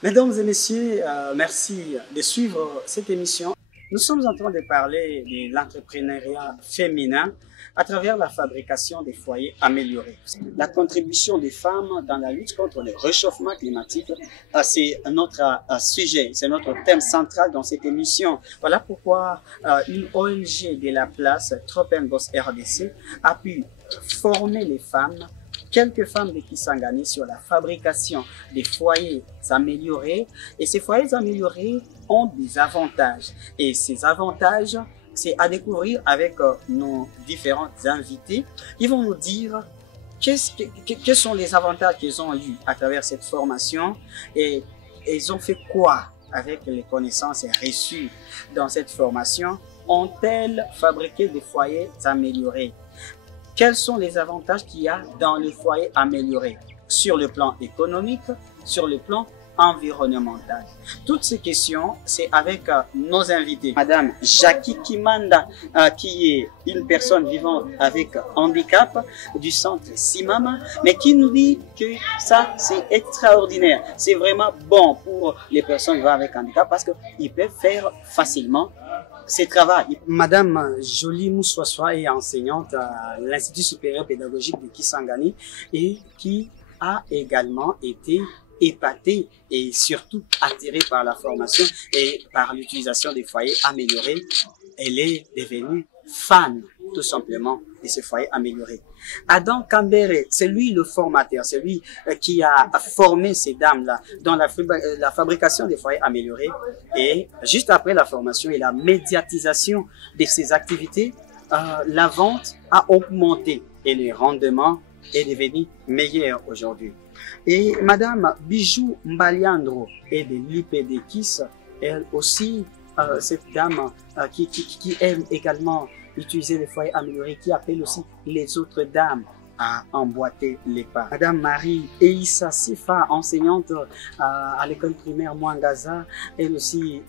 Mesdames et messieurs, merci de suivre cette émission. Nous sommes en train de parler de l'entrepreneuriat féminin à travers la fabrication des foyers améliorés. La contribution des femmes dans la lutte contre le réchauffement climatique, c'est notre sujet, c'est notre thème central dans cette émission. Voilà pourquoi une ONG de la place Tropenbos RDC a pu former les femmes, quelques femmes de Kisangani, sur la fabrication des foyers améliorés. Et ces foyers améliorés ont des avantages. Et ces avantages, c'est à découvrir avec nos différents invités. Ils vont nous dire quels sont les avantages qu'ils ont eus à travers cette formation et ils ont fait quoi avec les connaissances reçues dans cette formation. Ont-elles fabriqué des foyers améliorés? Quels sont les avantages qu'il y a dans les foyers améliorés sur le plan économique, sur le plan environnemental? Toutes ces questions, c'est avec nos invités. Madame Jackie Kimanda, qui est une personne vivant avec handicap du centre Simama, mais qui nous dit que ça, c'est extraordinaire. C'est vraiment bon pour les personnes vivant avec handicap parce qu'ils peuvent faire facilement ces travaux. Madame Jolie Moussoissois est enseignante à l'Institut supérieur pédagogique de Kisangani et qui a également été épatée et surtout attirée par la formation et par l'utilisation des foyers améliorés. Elle est devenue fan, tout simplement, de ce foyer amélioré. Adam Kambere, c'est lui le formateur, c'est lui qui a formé ces dames-là dans la fabrication des foyers améliorés. Et juste après la formation et la médiatisation de ces activités, la vente a augmenté et le rendement est devenu meilleur aujourd'hui. Et Madame Bijou Mbaliandro est de l'UPDKIS, elle aussi, cette dame qui aime également utiliser les foyers améliorés, qui appelle aussi les autres dames à emboîter les pas. Madame Marie Eissa Sifa, enseignante à l'école primaire Mwangaza, elle aussi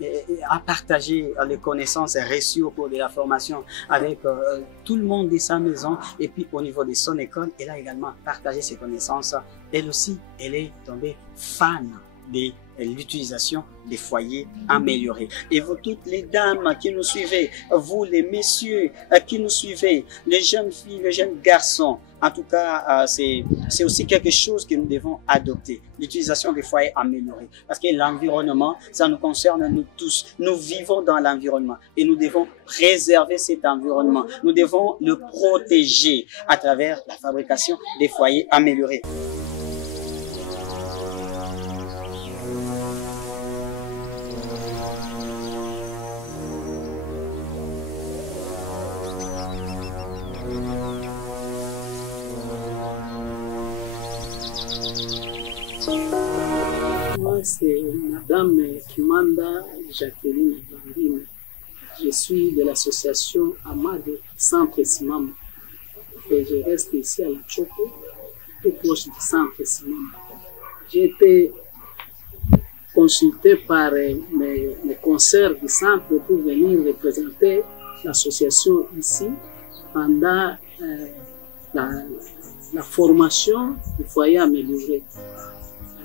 a partagé les connaissances reçues au cours de la formation avec tout le monde de sa maison. Et puis au niveau de son école, elle a également partagé ses connaissances. Elle aussi, elle est tombée fan de l'utilisation des foyers améliorés. Et vous toutes les dames qui nous suivez, vous les messieurs qui nous suivez, les jeunes filles, les jeunes garçons, en tout cas, c'est aussi quelque chose que nous devons adopter, l'utilisation des foyers améliorés. Parce que l'environnement, ça nous concerne nous tous. Nous vivons dans l'environnement et nous devons préserver cet environnement. Nous devons le protéger à travers la fabrication des foyers améliorés. Moi, c'est Madame Kimanda Jacqueline Vandine. Je suis de l'association Amade Centre Simama. Et je reste ici à la Choco, tout proche du Centre Simama. J'ai été consulté par mes concerts du centre pour venir représenter l'association ici pendant la formation du foyer amélioré.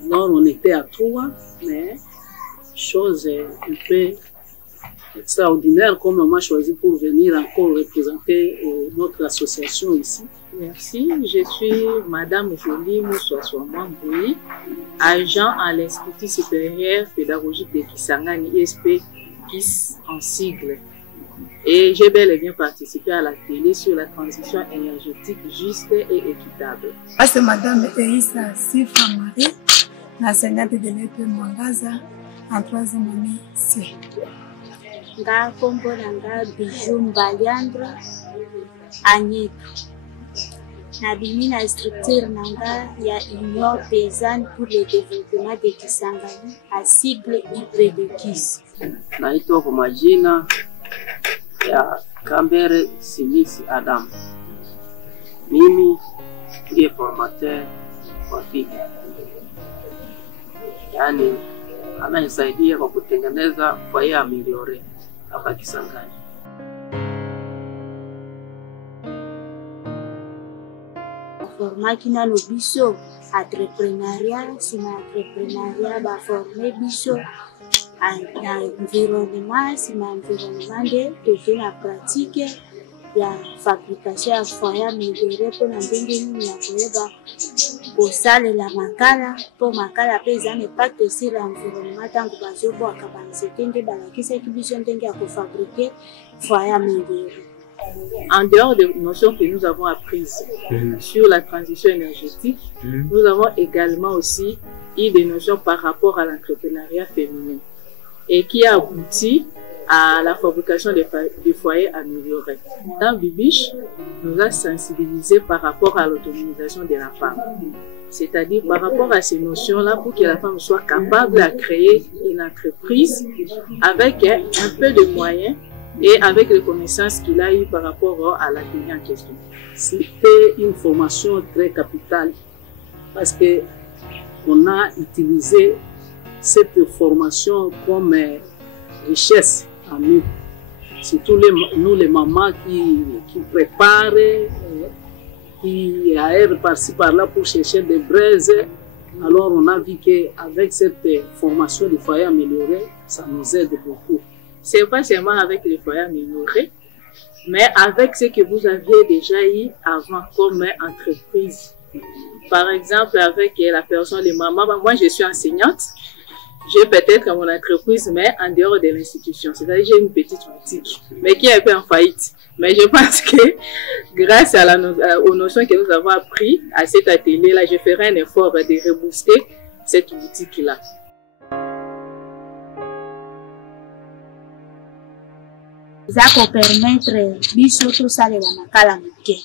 Alors, on était à 3, mais chose un peu extraordinaire comme on m'a choisi pour venir encore représenter notre association ici. Merci, je suis Madame Jolie Moussoissois Mamboui, agent à l'Institut supérieur pédagogique de Kisangani, ISP KIS en sigle. Et j'ai bel et bien participé à l'atelier sur la transition énergétique juste et équitable. C'est Madame Eissa Sifa Marie, enseignante de l'EP Mwangaza en 3e année C. Nga kombo nanga Bijou Mbaliandro Agnetu. Na bimi na structure nanga ya Union Paysanne pour le développement de Kisangani à sigle UPDKIS. Naitwa kwa majina ya Kambere Simisi Adam. Mimi ndiye formateur wa FIGA. Yani ananisaidia kwa kutengeneza foyer amélioré hapa Kisangani. formaki nano biso entrepreneuriat, sima entrepreneuriat ba former biso environnement, sima environnement de toke na pratique ya fabrication ya foyer amélioré mpona ndenge nini ya koyeba kosalela makala mpo makala mpe eza na impact sur l'environnement ntango bazobwaka banzete nde balakisaki biso ndenge ya kofabrike foyer amélioré. En dehors des notions que nous avons apprises sur la transition énergétique, nous avons également aussi eu des notions par rapport à l'entrepreneuriat féminin et qui a abouti à la fabrication des foyers améliorés. Dans Bibiche, nous a sensibilisé par rapport à l'autonomisation de la femme. C'est-à-dire par rapport à ces notions-là pour que la femme soit capable de créer une entreprise avec un peu de moyens et avec les connaissances qu'il a eues par rapport à l'atelier en question. C'était une formation très capitale parce que on a utilisé cette formation comme richesse à nous. Surtout nous les mamans qui préparent, qui aèrent par-ci par-là pour chercher des braises. Alors on a vu qu'avec cette formation du foyer amélioré, ça nous aide beaucoup. C'est pas seulement avec les foyers améliorés, mais avec ce que vous aviez déjà eu avant comme entreprise. Par exemple, avec la personne de maman, moi je suis enseignante, j'ai peut-être mon entreprise, mais en dehors de l'institution. C'est-à-dire j'ai une petite boutique, mais qui est un peu en faillite. Mais je pense que grâce aux notions que nous avons apprises à cet atelier-là, je ferai un effort de rebooster cette boutique-là. Ça peut permettre biso to salela makala muke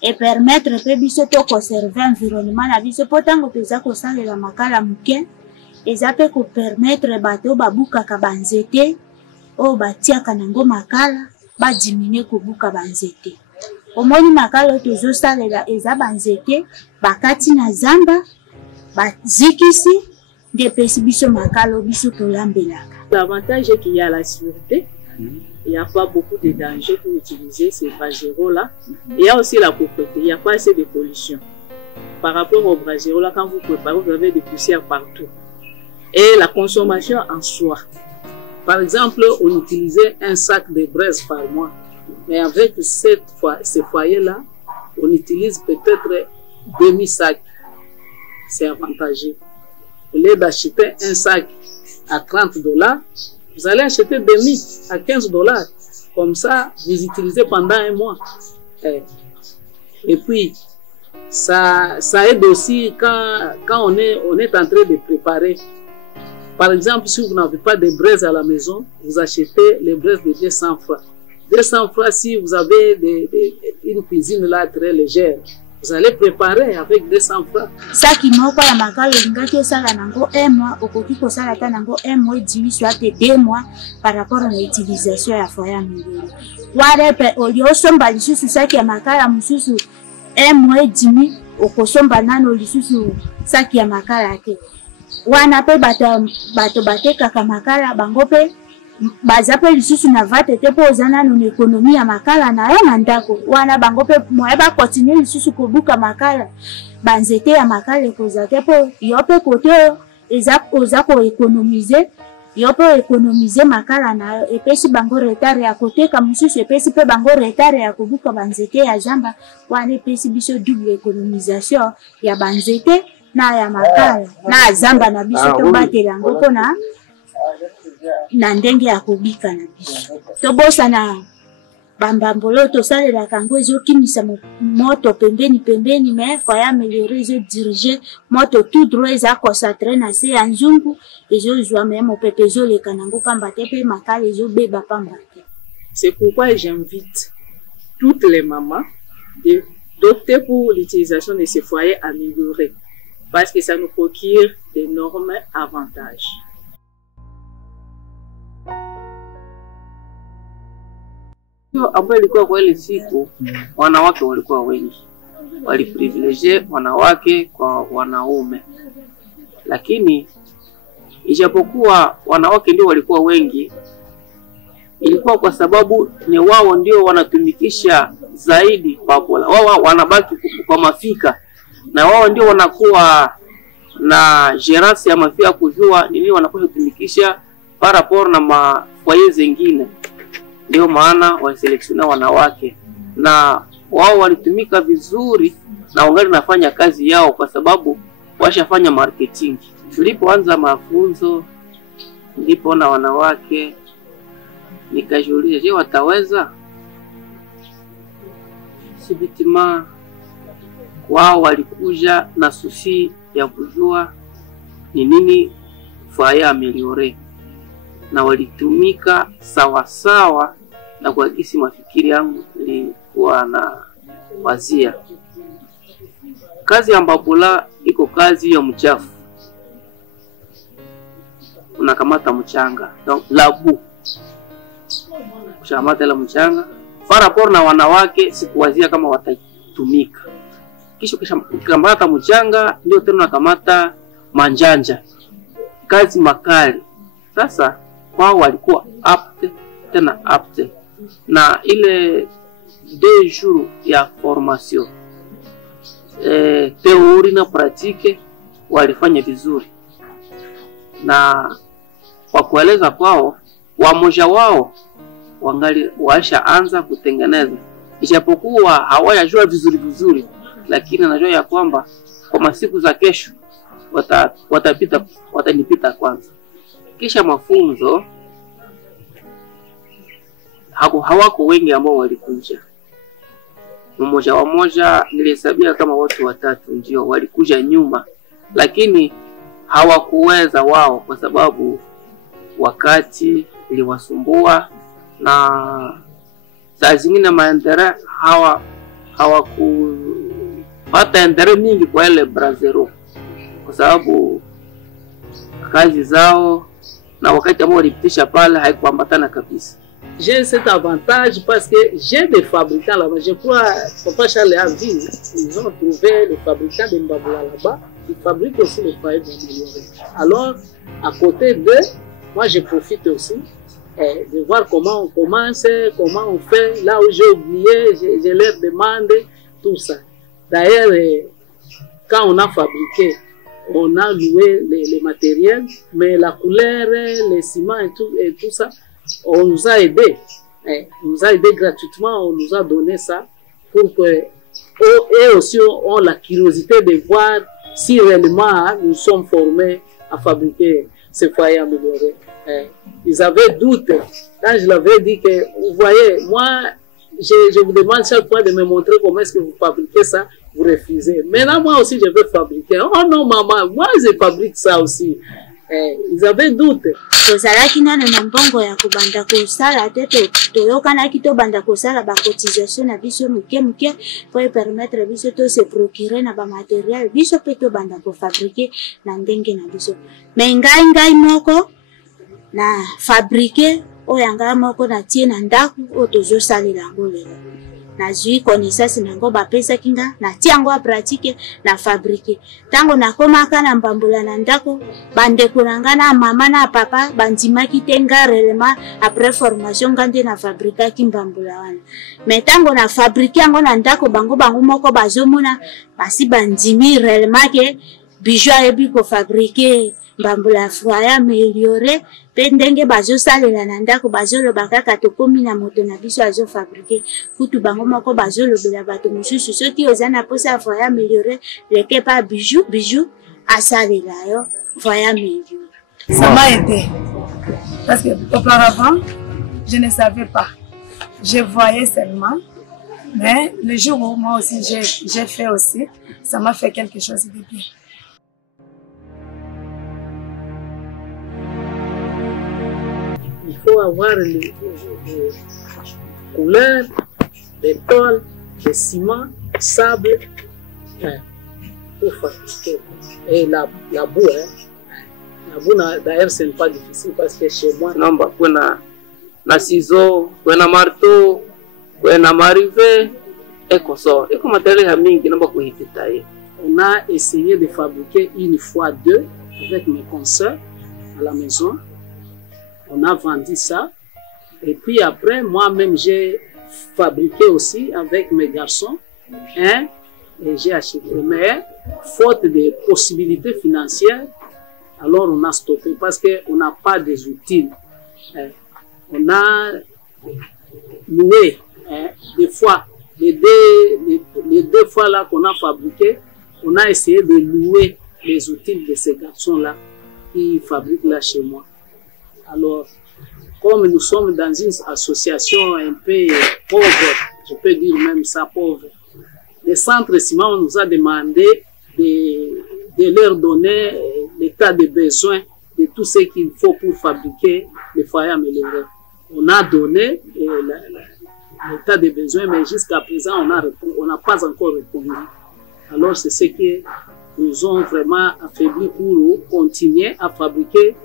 et permettre pe biso to conserver environnement na biso potango peza ko salela makala muke et ça peut ko permettre bato babuka ka banzete o batiaka nango makala ba diminuer ko buka banzete omoni makala to zo salela eza banzete bakati na zamba ba zikisi de pesi biso makala biso to lambelaka. L'avantage est qu'il y a la sûreté. Il n'y a pas beaucoup de danger pour utiliser ces braseros-là. Il y a aussi la propreté. Il n'y a pas assez de pollution. Par rapport aux braseros-là, quand vous préparez, vous avez des poussières partout. Et la consommation en soi. Par exemple, on utilisait un sac de braise par mois. Mais avec ces foyers-là, on utilise peut-être demi-sac. C'est avantageux. Au lieu d'acheter un sac à $30, vous allez acheter demi à $15. Comme ça, vous utilisez pendant un mois. Et puis, ça aide aussi quand on est en train de préparer. Par exemple, si vous n'avez pas de braises à la maison, vous achetez les braises de 200 francs. 200 francs, si vous avez une cuisine là très légère, vous allez préparer avec 200 francs. Ça qui m'a pas la makala l'ingati ça la nango un mois au coquille pour ça la ta nango un mois et demi soit 2 mois par rapport à l'utilisation à foyer amélioré. Wale au lieu somba lisusu ça qui a makala mususu un mois et demi au kosomba nano lisusu ça qui a makala ke. Wana pe bato kaka makala bango pe bazape lisusu na vate te po ozana na économie ya makala na yo na ndako wana bango pe moye ba continuer lisusu kobuka makala banzete ya makala koza te po yo pe kote oza ko économiser yo pe économiser makala na yo epesi bango retard ya koteka mususu epesi pe bango retard ya kobuka banzete ya jamba wana epesi biso double économisation ya banzete na ya makala na zamba na biso to batela ngo pona na ndenge ya kobika na biso tobosa na bambambolo tosalela kango ezokimisa moto pembeni mais foyer amélioré ezo diriger moto tout droit eza concentré na se ya nzungu ezozwa me mopepe ezoleka nango pamba te pe makala ezobeba pamba te. C'est pourquoi j'invite toutes les mamans d'opter pour l'utilisation de ces foyers améliorés parce que ça nous procure d'énormes avantages. Ambayo ilikuwa kwa ile siku wanawake walikuwa wengi, waliprivilege wanawake kwa wanaume, lakini ijapokuwa wanawake ndio walikuwa wengi, ilikuwa kwa sababu ni wao ndio wanatumikisha zaidi papola. Wao wanabaki kwa mafika na wao ndio wanakuwa na gerance ya mafia kujua nini wanakuwa kutumikisha par rapport na mafoyer zingine. Ndio maana waliselektiona wanawake na wao walitumika vizuri na wangali nafanya kazi yao kwa sababu washafanya marketing. Tulipoanza mafunzo ndipo na wanawake nikajiuliza, je, wataweza? Sibitima wao walikuja na susi ya kujua ni nini foyer ameliore na walitumika sawa sawa na kwa kisi mafikiri yangu nilikuwa na wazia. Kazi ya Mbabula iko kazi ya mchafu. Unakamata mchanga, donc labu. Kushamata la mchanga. Par rapport na wanawake sikuwazia kama watatumika. Kisha ukikamata mchanga ndio tena unakamata manjanja. Kazi makali. Sasa wao walikuwa apte tena apte. Na ile 2 jours ya formation teori na pratique walifanya vizuri, na kwa kueleza kwao wamoja wao wangali waisha anza kutengeneza, ijapokuwa hawajajua vizuri, lakini najua ya kwamba kwa masiku za kesho watanipita kwanza. Kisha mafunzo hawako wengi ambao walikuja. Mmoja nilihesabia kama watu 3 ndio walikuja nyuma, lakini hawakuweza wao kwa sababu wakati iliwasumbua na saa zingine maendeleo hawakupata endeleo mingi kwa ile Brazero kwa sababu kazi zao na wakati ambao walipitisha pale haikuambatana kabisa. J'ai cet avantage parce que j'ai des fabricants là-bas. Je crois que Papa Charles a vu, ils ont trouvé les fabricants de Mbabula là-bas qui fabriquent aussi les foyers d'améliorer. Alors, à côté d'eux, moi je profite aussi de voir comment on commence, comment on fait. Là où j'ai oublié, je leur demande tout ça. D'ailleurs, quand on a fabriqué, on a loué les matériels, mais la couleur, les ciments et tout ça, on nous a aidé. On nous a aidé gratuitement, on nous a donné ça pour que eux aussi ont la curiosité de voir si réellement nous sommes formés à fabriquer ces foyers améliorés. Ils avaient doute. Quand je leur ai dit que, vous voyez, moi, je vous demande chaque fois de me montrer comment est-ce que vous fabriquez ça, vous refusez. Maintenant, moi aussi, je veux fabriquer. Oh non, maman, moi, je fabrique ça aussi. Ils avaient doute. tozalaki nano na mbongo ya kobanda kosala te toyokanaki tobanda kosala bacotisation na biso moke po permettre biso to se procurer na bamaterial biso mpe tobanda kofabrike na ndenge na biso. Me ngai moko na fabrike oyo ngai moko na tie na ndako oyo tozosalela yango lelo. Nazui connaissance nango bapesaki nga na tia yango a pratique na fabrique. Tango nakomaka na Mbambula na ndako bandeko na nga na mama na papa bandimaki te nga relema après formation nga nde na fabrikaki Mbambula wana. Mais tango na fabrique yango na ndako bango moko bazomona basi bandimi relema ke bijou ayebi ko fabriquer Mbambula foyer amélioré pe ndenge bazosalela na ndako bazoloba kaka tokomi na moto na biso azo fabriquer kutu bango moko bazolobela bato mosusu soki oza na posa foyer amélioré leke pa bijou asalela yo foyer amélioré. Ça m'a aidé parce que auparavant je ne savais pas, je voyais seulement, mais le jour où moi aussi j'ai fait aussi, ça m'a fait quelque chose de bien. Il faut avoir les couleurs, les tôles, les ciments, sable pour fabriquer. Et la boue, la boue d'ailleurs ce n'est pas difficile parce que chez moi, na ciseau, na marteau, na marive, et consort. Et comme matériel mingi namba kuhitaji. On a essayé de fabriquer 1 fois 2 avec mes consoeurs à la maison. On a vendu ça Et puis après, moi-même, j'ai fabriqué aussi avec mes garçons, hein, et j'ai acheté. Mais faute de possibilités financières, alors on a stoppé parce qu'on n'a pas des outils. On a loué, hein, des fois, les deux fois là qu'on a fabriqué, on a essayé de louer les outils de ces garçons-là qui fabriquent là chez moi. Alors, comme nous sommes dans une association un peu pauvre, je peux dire même ça pauvre, le centre Simon nous a demandé de leur donner l'état de besoin de tout ce qu'il faut pour fabriquer les foyers améliorés. On a donné l'état de besoin, mais jusqu'à présent, on n'a pas encore répondu. Alors, c'est ce qui nous ont vraiment affaibli pour continuer à fabriquer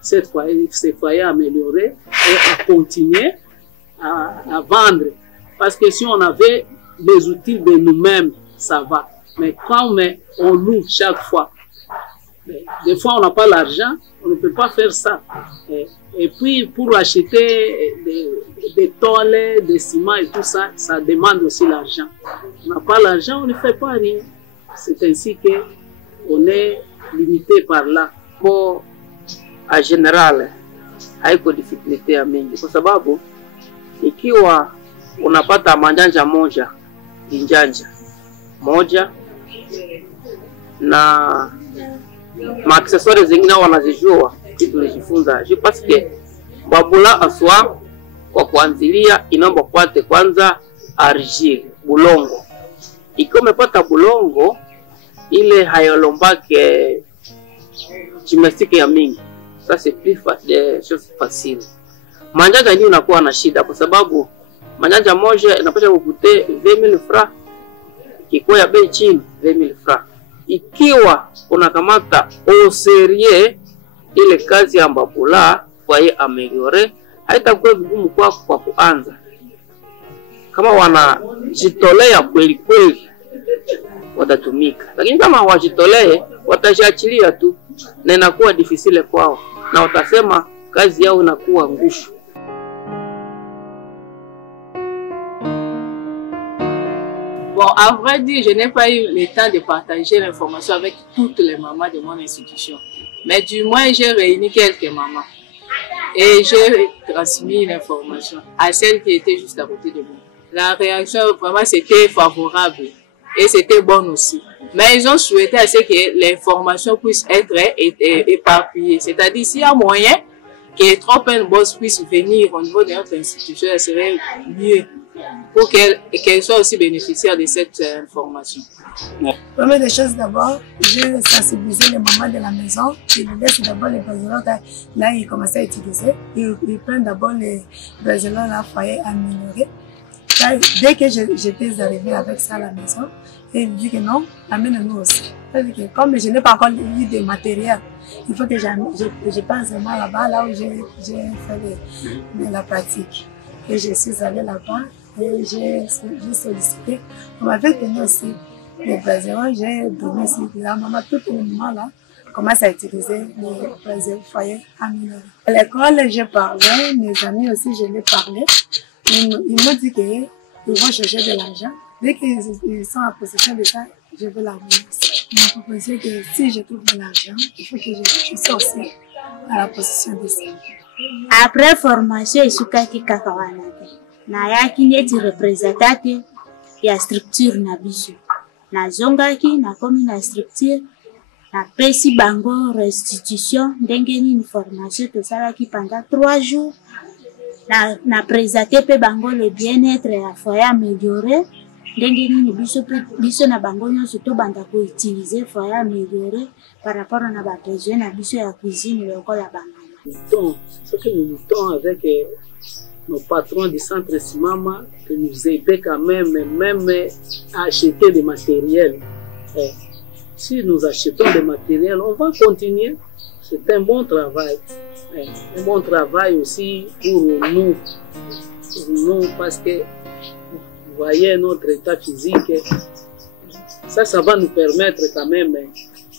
ces foyers améliorés et à continuer à vendre. Parce que si on avait les outils de nous-mêmes, ça va. Mais quand on loue chaque fois, des fois on n'a pas l'argent, on ne peut pas faire ça. Et puis pour acheter des tôles, des ciments et tout ça, ça demande aussi l'argent. On n'a pas l'argent, on ne fait pas rien. C'est ainsi qu'on est limité par là. Bon, en général, haiko difficulté ya mingi kwa sababu ikiwa unapata manjanja moja injanja moja na maaksesori zingine wanazijua, kitu tulijifunza je parce que babula aswa kwa kuanzilia inaomba kwate kwanza argile bulongo. Ikiwa umepata bulongo ile hayolombake gymnastique ya mingi, ça c'est plus facile. Manjanja ndio unakuwa na shida kwa sababu manjanja moja inapaswa kukute 20,000 francs, kikoya bei chini 20,000 francs. Ikiwa unakamata au serie ile kazi ya mbabula foyer amélioré, haitakuwa vigumu kwako kwa kuanza. Kama wanajitolea kweli kweli watatumika, lakini kama hawajitolee watashachilia tu na inakuwa difficile kwao na watasema kazi yao inakuwa ngushu. Bon, à vrai dire, je n'ai pas eu le temps de partager l'information avec toutes les mamans de mon institution. Mais du moins, j'ai réuni quelques mamans. Et j'ai transmis l'information à celles qui étaient juste à côté de moi. La réaction, vraiment, c'était favorable. Et c'était bon aussi. Mais ils ont souhaité à ce que l'information puisse être éparpillée. C'est-à-dire, s'il y a moyen que Tropen Boss puisse venir au niveau de notre institution, ça serait mieux pour qu'elle soit aussi bénéficiaire de cette information. Première des choses, d'abord, j'ai sensibilisé les mamans de la maison. Ils laissent d'abord les brésilons là, ils commencent à utiliser. Ils prennent d'abord les brésilons là, foyer amélioré. Dès que j'étais arrivée avec ça à la maison, ils me disent que non, amène-nous aussi. Que comme je n'ai pas encore eu de matériel, il faut que je passe vraiment là-bas, là où j'ai fait la pratique. Et je suis allée là-bas et j'ai sollicité. On m'avait donné aussi les brésilons, j'ai donné aussi la maman, tout le moment là, commence à utiliser les brésilons foyer amélioré. À l'école, j'ai parlé, mes amis aussi, je l'ai parlé. Ils m'ont dit qu'ils vont chercher de l'argent. Dès qu'ils sont en possession de ça, je veux l'argent. Ils m'ont proposé que si je trouve de l'argent, il faut que je sois aussi à la possession de ça. Après formation, je suis nayaki neti représentateur ya structure na biso. Nazongaki na komi na structure na pesi bango restitution ndenge nini formation tosalaki pendant 3 jours. Na présenté pe bango le bien-être ya foyer amélioré ndenge nini biso na bango nyonso to banda ko utiliser foyer amélioré par rapport na ba besoin na biso ya cuisine lokola bamama. Donc, ce que nous luttons avec nos patrons du centre Simama, de nous aider quand même à acheter des matériels. Si nous achetons des matériels, on va continuer. C'est un bon travail. Un bon travail aussi pour nous parce que vous voyez notre état physique. Ça va nous permettre quand même,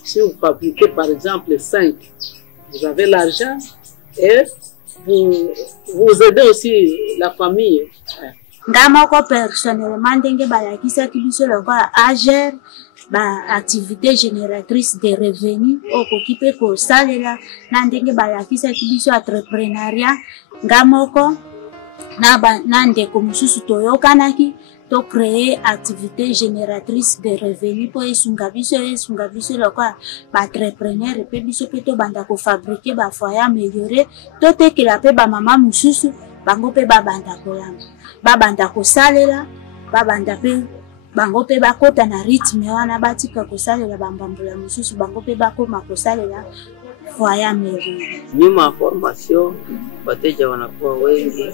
si vous fabriquez par exemple 5, vous avez l'argent et vous aidez aussi la famille. Ngamoko personnellement ndenge balakisaki biso lokola AGER ba activité génératrice de revenus okoki mpe kosalela na ndenge balakisaki biso entrepreneuriat ngamoko na ndeko mosusu toyokanaki to créer activité génératrice de revenus po esunga biso lokola baentrepreneur mpe biso mpe tobanda kofabrike bafoyer amélioré totekela mpe bamama mosusu bango mpe babanda kolamba babanda kosalela babanda mpe bango mpe bakota na rythme wana batika kosalela bambambola mosusu bango mpe bakoma kosalela foyer amélioré. Nyuma ya formation wateja wanakuwa wengi,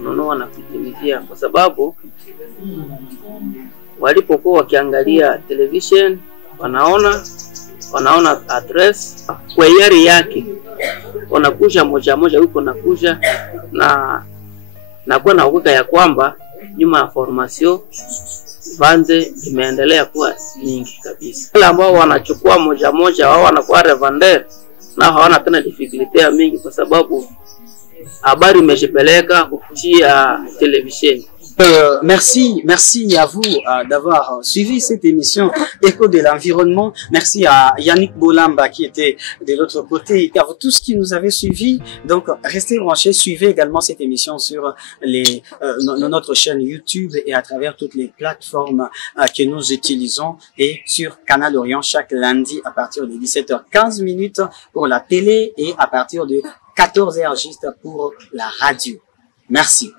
unaona wanakutimizia kwa sababu walipokuwa wakiangalia television wanaona address kwa hiari yake, wanakuja moja moja huko nakuja na kuwa na uhakika ya kwamba nyuma ya formation vanze imeendelea kuwa nyingi kabisa. Wale ambao wanachukua moja moja wao wanakuwa revendeur na hawana tena difficulty mingi kwa sababu habari imejipeleka kupitia television. Merci à vous d'avoir suivi cette émission Écho de l'environnement. Merci à Yannick Bolamba qui était de l'autre côté et à vous tous qui nous avez suivis. Donc, restez branchés, suivez également cette émission sur notre chaîne YouTube et à travers toutes les plateformes que nous utilisons et sur Canal Orient chaque lundi à partir de 17h15 pour la télé et à partir de 14h juste pour la radio. Merci.